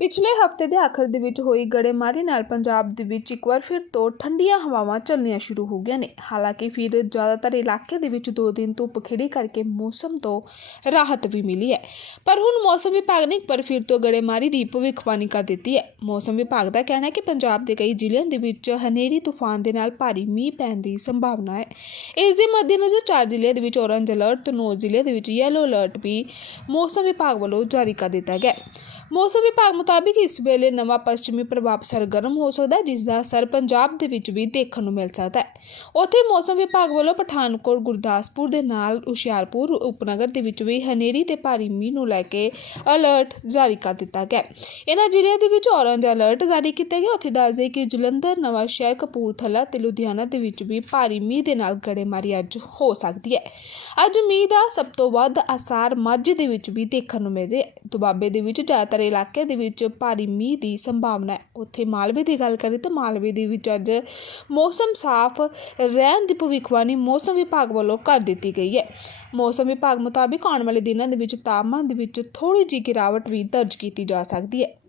ਪਿਛਲੇ ਹਫ਼ਤੇ ਦੇ ਆਖਰ ਦੇ ਵਿੱਚ ਹੋਈ ਗੜੇਮਾਰੀ ਨਾਲ ਪੰਜਾਬ ਦੇ ਵਿੱਚ ਇੱਕ ਵਾਰ ਫਿਰ ਤੋਂ ਠੰਡੀਆਂ ਹਵਾਵਾਂ ਚੱਲਣੀਆਂ ਸ਼ੁਰੂ ਹੋ ਗਈਆਂ ਨੇ। ਹਾਲਾਂਕਿ ਫਿਰ ਜ਼ਿਆਦਾਤਰ ਇਲਾਕੇ ਦੇ ਵਿੱਚ ਦੋ ਦਿਨ ਧੁੱਪ ਖਿੜੀ ਕਰਕੇ ਮੌਸਮ ਤੋਂ ਰਾਹਤ ਵੀ ਮਿਲੀ ਹੈ। ਪਰ ਹੁਣ ਮੌਸਮ ਵਿਭਾਗ ਨੇ ਇੱਕ ਵਾਰ ਫਿਰ ਤੋਂ ਗੜੇਮਾਰੀ ਦੀ ਭਵਿੱਖਬਾਣੀ ਕਰ ਦਿੱਤੀ ਹੈ। ਮੌਸਮ ਵਿਭਾਗ ਦਾ ਕਹਿਣਾ ਹੈ ਕਿ ਪੰਜਾਬ ਦੇ ਕਈ ਜ਼ਿਲ੍ਹਿਆਂ ਦੇ ਵਿੱਚ ਹਨੇਰੀ ਤੂਫਾਨ ਦੇ ਨਾਲ ਭਾਰੀ ਮੀਂਹ ਪੈਣ ਦੀ ਸੰਭਾਵਨਾ ਹੈ। ਇਸ ਦੇ ਮੱਦੇਨਜ਼ਰ ਚਾਰ ਜ਼ਿਲ੍ਹਿਆਂ ਦੇ ਵਿੱਚ ਔਰੰਜ ਅਲਰਟ ਤੇ ਨੌ ਜ਼ਿਲ੍ਹਿਆਂ ਦੇ ਵਿੱਚ ਯੈਲੋ ਅਲਰਟ ਵੀ ਮੌਸਮ ਵਿਭਾਗ ਵੱਲੋਂ ਜਾਰੀ ਕਰ ਦਿੱਤਾ ਗਿਆ ਮੌਸਮ ਵਿਭਾਗ ਮੁਤਾਬਿਕ ਇਸ ਵੇਲੇ ਨਵਾਂ ਪੱਛਮੀ ਪ੍ਰਭਾਵ ਸਰਗਰਮ ਹੋ ਸਕਦਾ ਹੈ ਜਿਸ ਦਾ ਅਸਰ ਪੰਜਾਬ ਦੇ ਵਿੱਚ ਵੀ ਦੇਖਣ ਨੂੰ ਮਿਲ ਸਕਦਾ ਹੈ। ਉੱਥੇ ਮੌਸਮ ਵਿਭਾਗ ਵੱਲੋਂ ਪਠਾਨਕੋਟ, ਗੁਰਦਾਸਪੁਰ ਦੇ ਨਾਲ ਹੁਸ਼ਿਆਰਪੁਰ ਉਪਨਗਰ ਦੇ ਵਿੱਚ ਵੀ ਹਨੇਰੀ ਤੇ ਭਾਰੀ ਮੀਂਹ ਨੂੰ ਲੈ ਕੇ ਅਲਰਟ ਜਾਰੀ ਕਰ ਦਿੱਤਾ ਗਿਆ ਇਹਨਾਂ ਜ਼ਿਲ੍ਹਿਆਂ ਦੇ ਵਿੱਚ ਔਰੰਜ ਅਲਰਟ ਜਾਰੀ ਕੀਤਾ ਗਿਆ ਉੱਥੇ ਦੱਸਦੇ ਕਿ ਜਲੰਧਰ, ਨਵਾਂ ਸ਼ਹਿਰ, ਕਪੂਰਥਲਾ ਤੇ ਲੁਧਿਆਣਾ ਦੇ ਵਿੱਚ ਵੀ ਭਾਰੀ ਮੀਂਹ ਦੇ ਨਾਲ ਗੜੇਮਾਰੀ ਅੱਜ ਹੋ ਸਕਦੀ ਹੈ। ਅੱਜ ਮੀਂਹ ਦਾ ਸਭ ਤੋਂ ਵੱਧ ਅਸਾਰ ਮਾਝੇ ਦੇ ਵਿੱਚ ਵੀ ਦੇਖਣ ਨੂੰ ਮਿਲ ਰਿਹਾ ਹੈ। ਦੁਆਬੇ ਦੇ ਵਿੱਚ ਜ਼ਿਆਦਾਤਰ ਇਲਾਕੇ ਦੇ ਵਿੱਚ ਭਾਰੀ ਮੀਂਹ ਦੀ ਸੰਭਾਵਨਾ ਹੈ। ਉੱਥੇ ਮਾਲਵੇ ਦੀ ਗੱਲ ਕਰੀਏ ਤਾਂ ਮਾਲਵੇ ਦੇ ਵਿੱਚ ਅੱਜ ਮੌਸਮ ਸਾਫ਼ ਰਹਿਣ ਦੀ ਭਵਿੱਖਬਾਣੀ ਮੌਸਮ ਵਿਭਾਗ ਵੱਲੋਂ ਕਰ ਦਿੱਤੀ ਗਈ ਹੈ। ਮੌਸਮ ਵਿਭਾਗ ਮੁਤਾਬਿਕ ਆਉਣ ਵਾਲੇ ਦਿਨਾਂ ਦੇ ਵਿੱਚ ਤਾਪਮਾਨ ਦੇ ਵਿੱਚ ਥੋੜੀ ਜਿਹੀ ਗਿਰਾਵਟ ਵੀ ਦਰਜ ਕੀਤੀ ਜਾ ਸਕਦੀ ਹੈ।